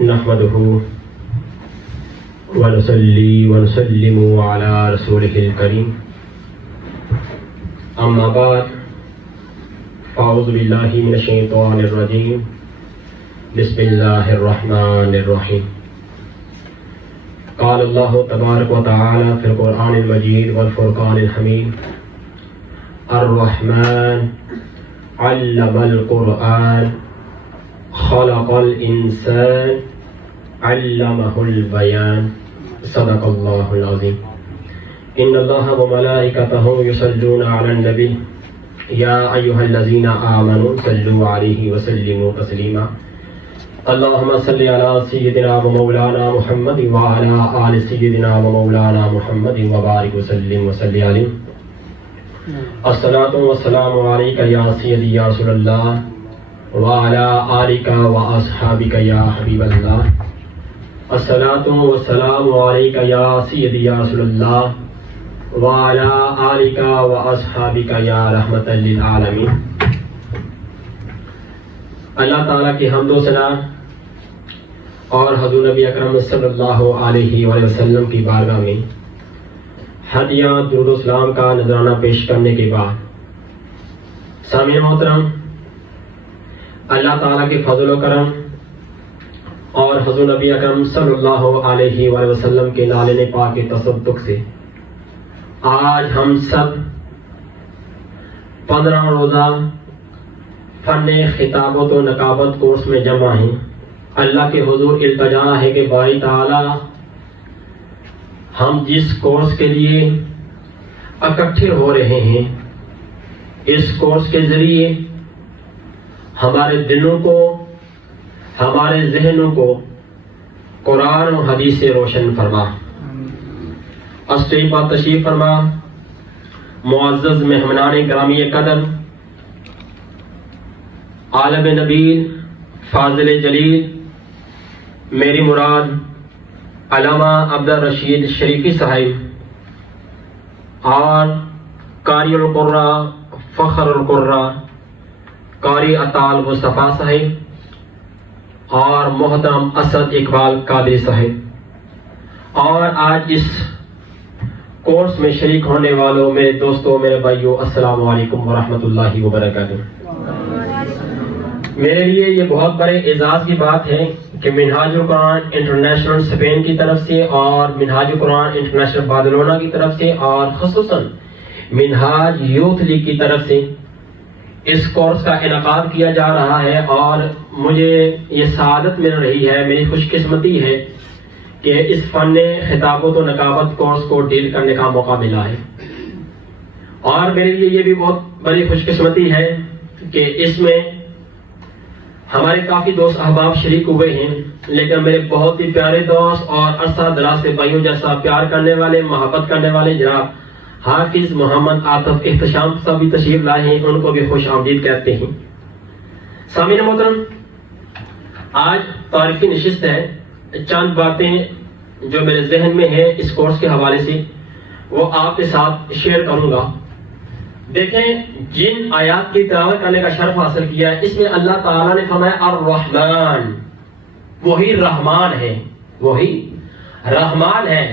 نحمده ونصلي ونسلم على رسوله الكريم أما بعد فأعوذ بالله من الشيطان الرجيم بسم الله الرحمن الرحيم قال الله تبارك وتعالى في القرآن المجيد والفرقان الحميد الرحمن علم القرآن خلق الإنسان علمه البيان صدق الله العظيم إن الله وملائكته يصلون على النبي يا أيها الذين آمنوا صلوا عليه وسلموا تسليما اللهم صل على سيدنا ومولانا محمد وعلى آل سيدنا ومولانا محمد وبارك وسلم وصل عليه الصلاة والسلام عليك يا سيدي يا رسول الله وعلى آلك وأصحابك يا حبيب الله الصلاة والسلام عليك يا سيدي يا رسول الله وعلى آلك وأصحابك يا رحمة للعالمين. اللہ تعالیٰ کی حمد و ثنا اور حضور نبی اکرم صلی اللہ علیہ وآلہ وسلم کی بارگاہ میں ہدیہ درود و سلام کا نذرانہ پیش کرنے کے بعد سامعین محترم، اللہ تعالیٰ کے فضل و کرم اور حضور نبی اکرم صلی اللہ علیہ وآلہ وسلم کے لالن پاک کے تصدق سے آج ہم سب 15 روزہ فن خطابت و نقابت کورس میں جمع ہیں. اللہ کے حضور التجا ہے کہ باری تعالی ہم جس کورس کے لیے اکٹھے ہو رہے ہیں اس کورس کے ذریعے ہمارے دلوں کو، ہمارے ذہنوں کو قرآن و حدیث سے روشن فرما. اسٹیج پر تشریف فرما معزز مہمانان گرامی قدر، عالم نبیل، فاضل جلیل، میری مراد علامہ عبدالرشید شریفی صاحب اور قاری القراء فخر القراء قاری اطال مصطفیٰ صاحب اور محترم اسد اقبال قادری صاحب، اور آج اس کورس میں شریک ہونے والوں میرے دوستوں، میرے بھائیوں، السلام علیکم ورحمۃ اللہ وبرکاتہ. میرے لیے یہ بہت بڑے اعزاز کی بات ہے کہ منہاج القرآن انٹرنیشنل اسپین کی طرف سے اور منہاج القرآن انٹرنیشنل بارسلونا کی طرف سے اور خصوصاً منہاج یوتھ لیگ کی طرف سے اس کورس کا انعقاد کیا جا رہا ہے، اور مجھے یہ سعادت مل رہی ہے، میری خوش قسمتی ہے کہ اس فن خطابت و نقابت کورس کو ڈیل کرنے کا موقع ملا ہے. اور میرے لیے یہ بھی بہت بڑی خوش قسمتی ہے کہ اس میں ہمارے کافی دوست احباب شریک ہوئے ہیں، لیکن میرے بہت ہی پیارے دوست اور عرصہ دراز سے بھائیوں جیسا پیار کرنے والے، محبت کرنے والے جناب حافظ محمد عاطف احتشام صاحب بھی تشریف لائے ہیں، ان کو بھی خوش آمدید کہتے ہیں. سامعین محترم، آج تعارفی نشست ہے. چند باتیں جو میرے ذہن میں ہیں اس کورس کے حوالے سے وہ آپ کے ساتھ شیئر کروں گا. دیکھیں، جن آیات کی تلاوت کرنے کا شرف حاصل کیا ہے اس میں اللہ تعالیٰ نے فرمایا الرحمن، وہی رحمان ہے، وہی رحمان ہے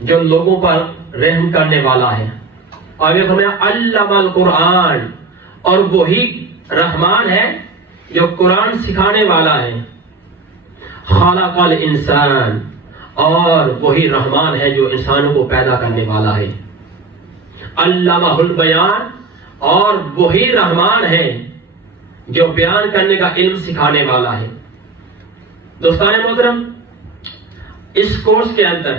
جو لوگوں پر رحم کرنے والا ہے. اور یہ فرمایا علم القرآن، اور وہی رحمان ہے جو قرآن سکھانے والا ہے. خلق الانسان، اور وہی رحمان ہے جو انسانوں کو پیدا کرنے والا ہے. علمہ البیان، اور وہی رحمان ہے جو بیان کرنے کا علم سکھانے والا ہے. دوستان محترم، اس کورس کے اندر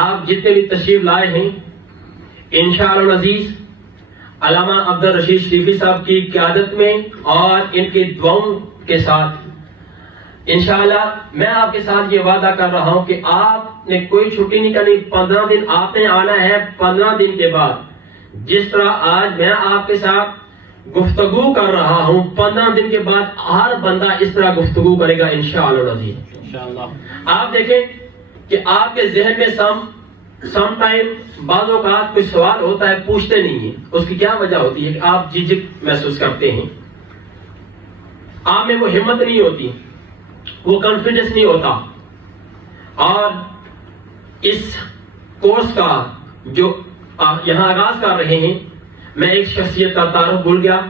آپ جتنے بھی تشریف لائے ہیں انشاءاللہ العزیز علامہ عبدالرشید شریفی صاحب کی قیادت میں اور ان کی دعاؤں کے ساتھ انشاءاللہ میں آپ کے ساتھ یہ وعدہ کر رہا ہوں کہ آپ نے کوئی چھٹی نہیں کرنی. 15 دن آپ نے آنا ہے. 15 دن کے بعد جس طرح آج میں آپ کے ساتھ گفتگو کر رہا ہوں، 15 دن کے بعد ہر بندہ اس طرح گفتگو کرے گا انشاءاللہ العزیز. آپ دیکھیں کہ آپ کے ذہن میں سم ٹائم بعض اوقات کوئی سوال ہوتا ہے، پوچھتے نہیں ہیں. اس کی کیا وجہ ہوتی ہے کہ آپ جھجک محسوس کرتے ہیں، آپ میں وہ ہمت نہیں ہوتی. وہ کانفیڈنس نہیں ہوتا. اور اس کورس کا جو یہاں آغاز کر رہے ہیں، میں ایک شخصیت کا تعارف بھول گیا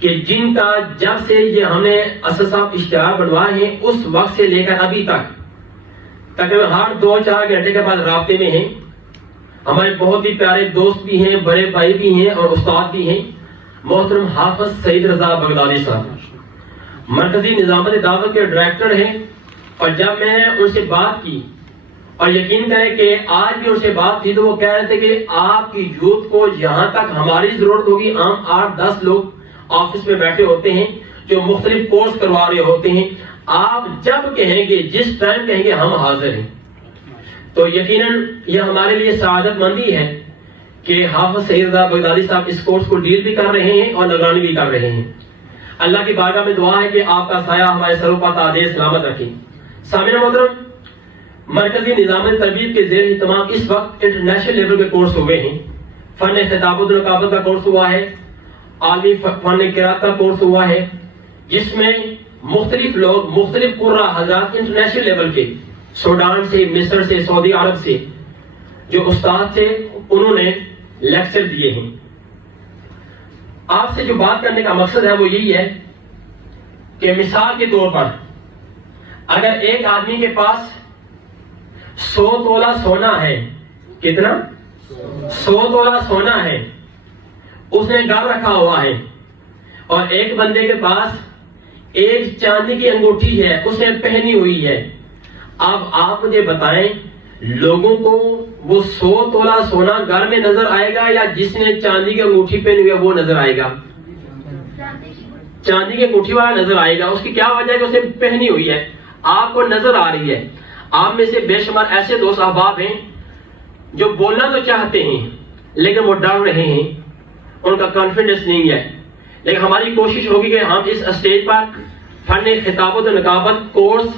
کہ جن کا جب سے یہ ہم نے اسد صاحب اشتہار بنوائے ہیں اس وقت سے لے کر ابھی تک تقریباً ہر 2-4 گھنٹے کے بعد رابطے میں ہیں. ہمارے بہت ہی پیارے دوست بھی ہیں، بڑے بھائی بھی ہیں اور استاد بھی ہیں، محترم حافظ سعید رضا بغدادی صاحب مرکزی نظامت دعوت کے ڈائریکٹر ہیں. اور جب میں نے ان سے بات کی، اور یقین کریں کہ آج بھی ان سے بات تھی، تو وہ کہہ رہے تھے کہ آپ کی یوتھ کو جہاں تک ہماری ضرورت ہوگی، ہم 8-10 لوگ آفس میں بیٹھے ہوتے ہیں جو مختلف کورس کروا رہے ہوتے ہیں، آپ جب کہیں گے، جس ٹائم کہیں گے، ہم حاضر ہیں. تو یقیناً یہ ہمارے لیے سعادت مندی ہے کہ حافظ سعید رضا بغدادی صاحب اس کورس کو ڈیل بھی کر رہے ہیں اور نگرانی بھی کر رہے ہیں. اللہ کی بارگاہ میں دعا ہے کہ آپ کا سایہ ہمارے سروں پر تعداد سلامت رکھیں. سامعین محترم، مرکزی نظام تربیت کے زیر اہتمام اس وقت انٹرنیشنل لیول کے کورس ہوئے ہیں. فن خطابت و نقابت کا کورس ہوا ہے، عالمی فن قرات کا کورس ہوا ہے، جس میں مختلف لوگ، مختلف قرہ حضرات انٹرنیشنل لیول کے، سوڈان سے، مصر سے، سعودی عرب سے جو استاد سے، انہوں نے لیکچر دیے ہیں. آپ سے جو بات کرنے کا مقصد ہے وہ یہی ہے کہ مثال کے طور پر اگر ایک آدمی کے پاس 100 تولہ سونا ہے، کتنا؟ 100 تولہ سونا ہے، اس نے گھر رکھا ہوا ہے، اور ایک بندے کے پاس ایک چاندی کی انگوٹھی ہے، اس نے پہنی ہوئی ہے. اب آپ مجھے بتائیں، لوگوں کو وہ 100 تولہ سونا گھر میں نظر آئے گا یا جس نے چاندی کی انگوٹھی پہنی ہوئی ہے وہ نظر آئے گا؟ چاندی کی انگوٹھی والا نظر آئے گا. اس کی کیا وجہ ہے کہ اس نے پہنی ہوئی ہے، آپ کو نظر آ رہی ہے. آپ میں سے بے شمار ایسے دوست احباب ہیں جو بولنا تو چاہتے ہیں لیکن وہ ڈر رہے ہیں، ان کا کانفیڈنس نہیں ہے. لیکن ہماری کوشش ہوگی کہ ہم اس اسٹیج پر فن خطابت و نقابت کورس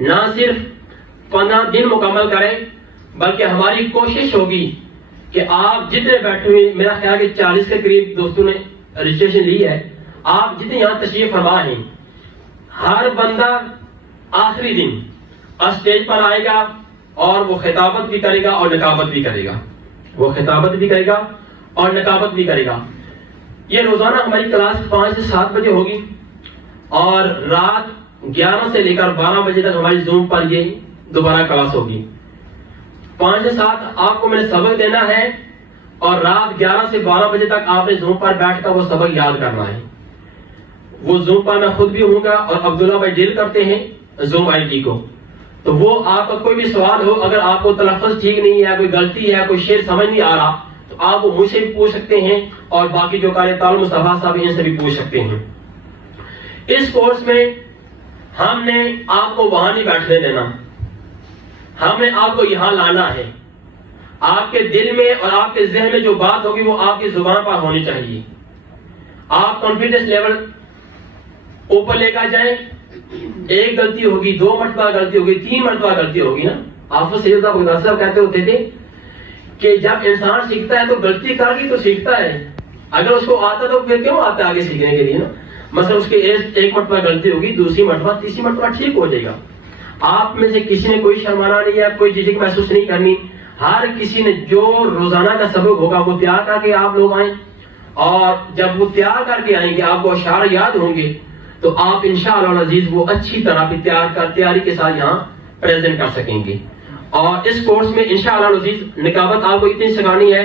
نہ صرف 15 دن مکمل کریں، بلکہ ہماری کوشش ہوگی کہ آپ جتنے بیٹھے ہوئے، میرا خیال کہ 40 کے قریب دوستوں نے رجسٹریشن لی ہے، آپ جتنے یہاں تشریف فرما ہیں، ہر بندہ آخری دن اسٹیج پر آئے گا اور وہ خطابت بھی کرے گا اور نقابت بھی کرے گا. وہ خطابت بھی کرے گا اور نقابت بھی کرے گا. یہ روزانہ ہماری کلاس 5 سے 7 بجے ہوگی، اور رات 11 سے لے کر 12 بجے تک ہماری زوم پر یہ دوبارہ کلاس ہوگی. 5 سے 7 آپ کو میں نے سبق دینا ہے، اور رات 11 سے 12 بجے تک آپ نے زوم پر بیٹھ کر وہ سبق یاد کرنا ہے. وہ زوم پر میں خود بھی ہوں گا، اور عبداللہ بھائی ڈیل کرتے ہیں زوم آئی ٹی کو. تو وہ آپ کا کوئی بھی سوال ہو، اگر آپ کو تلفظ ٹھیک نہیں ہے، کوئی غلطی ہے، کوئی شعر سمجھ نہیں آ رہا، تو آپ وہ مجھ سے بھی پوچھ سکتے ہیں، اور باقی جو قاری تعلق مصطفیٰ صاحب ان سے بھی پوچھ سکتے ہیں. اس کورس میں ہم نے آپ کو وہاں نہیں بیٹھنے دینا، ہم نے آپ کو یہاں لانا ہے. آپ کے دل میں اور آپ کے ذہن میں جو بات ہوگی وہ آپ کی زبان پر ہونی چاہیے. آپ کانفیڈنس لیول اوپر لے کر جائیں. ایک غلطی ہوگی، 2 مرتبہ غلطی ہوگی، 3 مرتبہ غلطی ہوگی نا. حافظ سعید رضا بغدادی صاحب کہتے ہوتے تھے کہ جب انسان سیکھتا ہے تو غلطی کر کے تو سیکھتا ہے، اگر اس کو آتا تو پھر کیوں آتا ہے آگے سیکھنے کے لیے نا. مثلا اس کے ایک مرتبہ غلطی ہوگی، دوسری مرتبہ، تیسری مرتبہ ٹھیک ہو جائے گا. آپ میں سے کسی نے کوئی شرمانا نہیں ہے، کوئی جھجک محسوس نہیں کرنی. ہر کسی نے جو روزانہ کا سبق ہوگا وہ تیار کر کے آپ لوگ آئیں، اور جب وہ تیار کر کے آئیں گے، آپ کو اشعار یاد ہوں گے، تو آپ انشاءاللہ العزیز وہ اچھی طرح تیاری کے ساتھ یہاں پریزنٹ کر سکیں گے. اور اس کورس میں انشاءاللہ العزیز نقابت آپ کو اتنی سکھانی ہے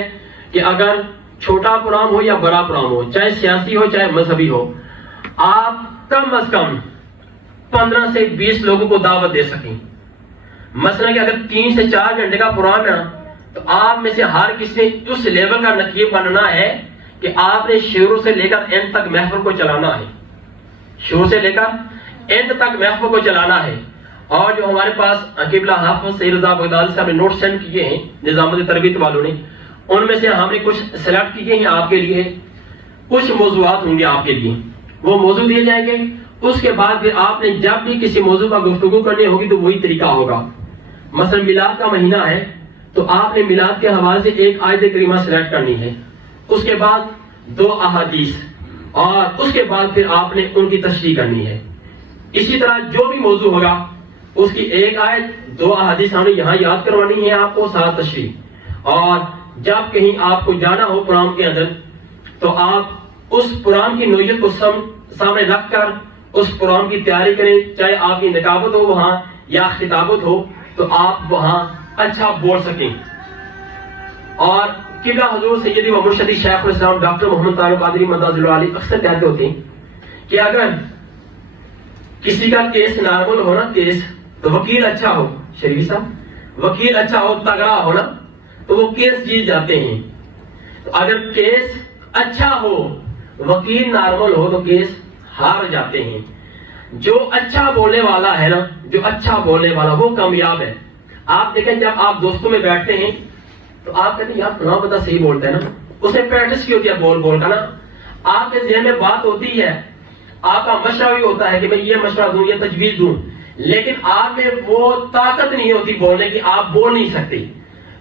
کہ اگر چھوٹا پروگرام ہو یا بڑا پروگرام ہو، چاہے سیاسی ہو چاہے مذہبی ہو، آپ کم از کم 15 سے 20 لوگوں کو دعوت دے سکیں. مثلا کہ اگر 3 سے 4 گھنٹے کا پروگرام ہے تو آپ میں سے ہر کسی نے اس لیول کا نقیب بننا ہے کہ آپ نے شروع سے لے کر اینڈ تک محفل کو چلانا ہے. شروع سے لے کر اینڈ تک محفل کو چلانا ہے. اور جو ہمارے پاس قبلہ حافظ سعید رضا بغدادی صاحب نے نوٹ سینڈ کیے ہیں نظامت تربیت والوں نے، ان میں سے ہم نے کچھ سلیکٹ کیے ہیں آپ کے لیے. کچھ موضوعات ہوں گے آپ کے لیے، وہ موضوع دیے جائیں گے. اس کے بعد پھر آپ نے جب بھی کسی موضوع پر گفتگو کرنی ہوگی تو وہی طریقہ ہوگا. مثلا میلاد کا مہینہ ہے تو آپ نے میلاد کے حوالے سے ایک آیت کریمہ سلیکٹ کرنی ہے، اس کے بعد 2 احادیث، اور اس کے بعد پھر آپ نے ان کی تشریح کرنی ہے. اسی طرح جو بھی موضوع ہوگا اس کی ایک آیت 2 احادیث ہمیں یہاں یاد کروانی ہے آپ کو ساتھ تشریح. اور جب کہیں آپ کو جانا ہو پروگرام کے اندر تو آپ اس پروگرام کی نوعیت کو سامنے رکھ کر اس پروگرام کی تیاری کریں. چاہے آپ کی نقابت ہو وہاں یا خطابت ہو تو آپ وہاں اچھا بول سکیں. اور قبلہ حضور سیدی و مرشدی شیخ الاسلام ڈاکٹر محمد طارق قادری مدد اللہ علیہ اکثر کہتے ہوتے ہیں کہ اگر کسی کا کیس نارمل ہو نا کیس تو وکیل اچھا ہو. شریف صاحب وکیل اچھا ہو تگڑا ہو نا تو وہ کیس جیت جاتے ہیں. تو اگر کیس اچھا ہو وکیل نارمل ہو تو کیس ہار جاتے ہیں. جو اچھا بولنے والا ہے نا جو اچھا بولنے والا وہ کامیاب ہے. آپ دیکھیں جب آپ دوستوں میں بیٹھتے ہیں تو آپ کہتے ہیں یار فلاں بندہ صحیح بولتا ہے نا, اس نے پریکٹس کی ہوتی ہے بول بول کا نا, آپ کے ذہن میں بات ہوتی ہے, آپ کا مشورہ بھی ہوتا ہے کہ میں یہ مشورہ دوں یہ تجویز دوں, لیکن آپ میں وہ طاقت نہیں ہوتی بولنے کی, آپ بول نہیں سکتے.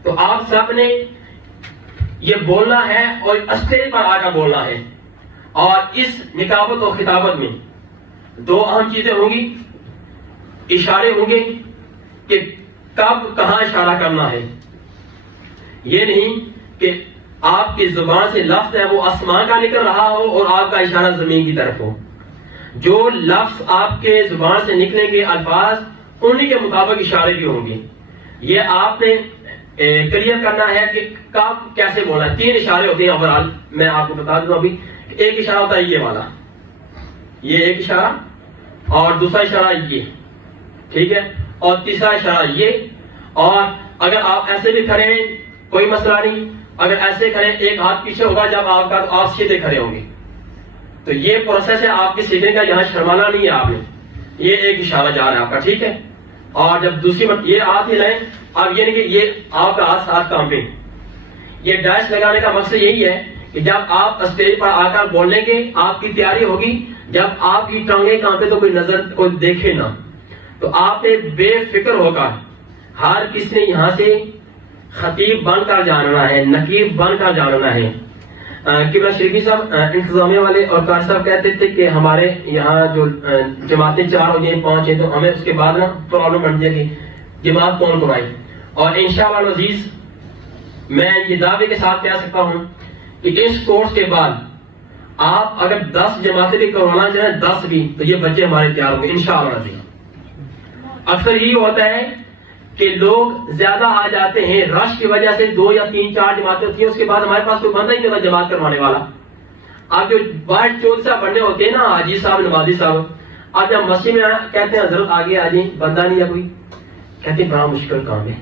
تو آپ سب نے یہ بولنا ہے اور اسٹیج پر آ کر بولنا ہے. اور اس نقابت اور خطابت میں 2 اہم چیزیں ہوں گی. اشارے ہوں گے کہ کب کہاں اشارہ کرنا ہے. یہ نہیں کہ آپ کی زبان سے لفظ ہے وہ آسمان کا نکل رہا ہو اور آپ کا اشارہ زمین کی طرف ہو. جو لفظ آپ کے زبان سے نکلیں گے الفاظ انہی کے مطابق اشارے بھی ہوں گے. یہ آپ نے کلیئر کرنا ہے کہ کب کیسے بولنا ہے. 3 اشارے ہوتے ہیں اوورال, میں آپ کو بتا دوں ابھی. ایک اشارہ ہوتا ہے یہ والا, یہ ایک اشارہ, اور دوسرا اشارہ یہ, ٹھیک ہے, اور تیسرا اشارہ یہ. اور اگر آپ ایسے بھی کھڑے ہیں کوئی مسئلہ نہیں, اگر ایسے کھڑے ایک ہاتھ پیچھے ہوگا جب آپ کا تو آپ سیدھے کھڑے ہوں گے. تو یہ پروسیس ہے آپ کے سیکھنے کا, یہاں شرمانا نہیں ہے آپ نے. یہ ایک اشارہ جا رہا ہے آپ کا, ٹھیک ہے. اور جب دوسری یہ ہاتھ ہلائیں, اب یہ نہیں کہ یہ آپ کا ہاتھ کام پہ. یہ ڈائس لگانے کا مقصد یہی ہے کہ جب آپ اسٹیج پر آ کر بولیں گے آپ کی تیاری ہوگی, جب آپ کی ٹانگیں کانپے تو کوئی نظر کوئی دیکھے نہ, تو آپ نے بے فکر ہو کر ہر کس نے یہاں سے خطیب بن کر جاننا ہے, نقیب بن کر جاننا ہے. قبلہ شریفی صاحب انتظامیہ والے اور قاری صاحب کہتے تھے کہ ہمارے یہاں جو جماعتیں 4 ہو جائیں 5 ہیں تو ہمیں اس کے بعد نا پرابلم بن جائے کہ جماعت کون کرائے. اور انشاءاللہ العزیز میں یہ دعوے کے ساتھ کہہ سکتا ہوں کہ اس کورس کے بعد آپ اگر 10 جماعتیں بھی کروانا چاہیں 10 بھی, تو یہ بچے ہمارے تیار ہوں گے انشاءاللہ العزیز. اکثر یہی ہوتا ہے کہ لوگ زیادہ آ جاتے ہیں رش کی وجہ سے, 2 یا 3 4 جماعتیں ہوتی ہیں, اس کے بعد ہمارے پاس کوئی بندہ ہی نہیں ہوتا جماعت کروانے والا. اب جو باہر 14 بندے ہوتے ہیں نا, حاجی صاحب نمازی صاحب, اب جب مسجد میں کہتے ہیں حضرت آگے آ جائیں, بندہ نہیں ہے کوئی, کہتے ہیں بڑا مشکل کام ہے.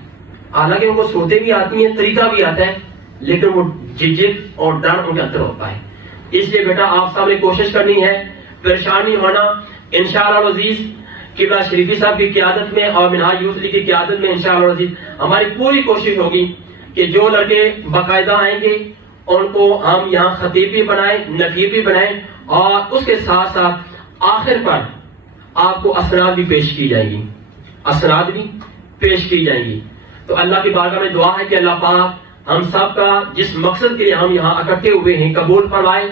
حالانکہ ان کو صورتیں بھی آتی ہیں, طریقہ بھی آتا ہے, لیکن وہ جھجک اور ڈر ان کے اندر ہوتا ہے. اس لیے بیٹا آپ سب نے کوشش کرنی ہے, پریشان نہیں ہونا. انشاءاللہ العزیز قبلہ شریفی صاحب کی قیادت میں اور منہاج یوتھ لیگ کی قیادت میں انشاءاللہ العزیز ہماری پوری کوشش ہوگی کہ جو لڑکے باقاعدہ آئیں گے ان کو ہم یہاں خطیب بھی بنائیں, نقیب بھی بنائیں, اور اس کے ساتھ ساتھ آخر پر آپ کو اسناد بھی پیش کی جائیں گی, اسناد بھی پیش کی جائیں گی. تو اللہ کی بارگاہ میں دعا ہے کہ اللہ پاک ہم سب کا جس مقصد کے لیے ہم یہاں اکٹھے ہوئے ہیں قبول فرمائے,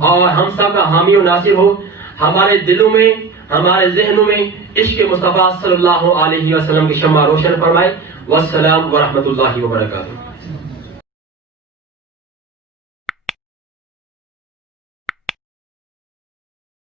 اور ہم سب کا حامی و ناصر ہو. ہمارے دلوں میں ہمارے ذہنوں میں عشق مصطفیٰ صلی اللہ علیہ وسلم کی شمع روشن فرمائے. والسلام ورحمۃ اللہ وبرکاتہ.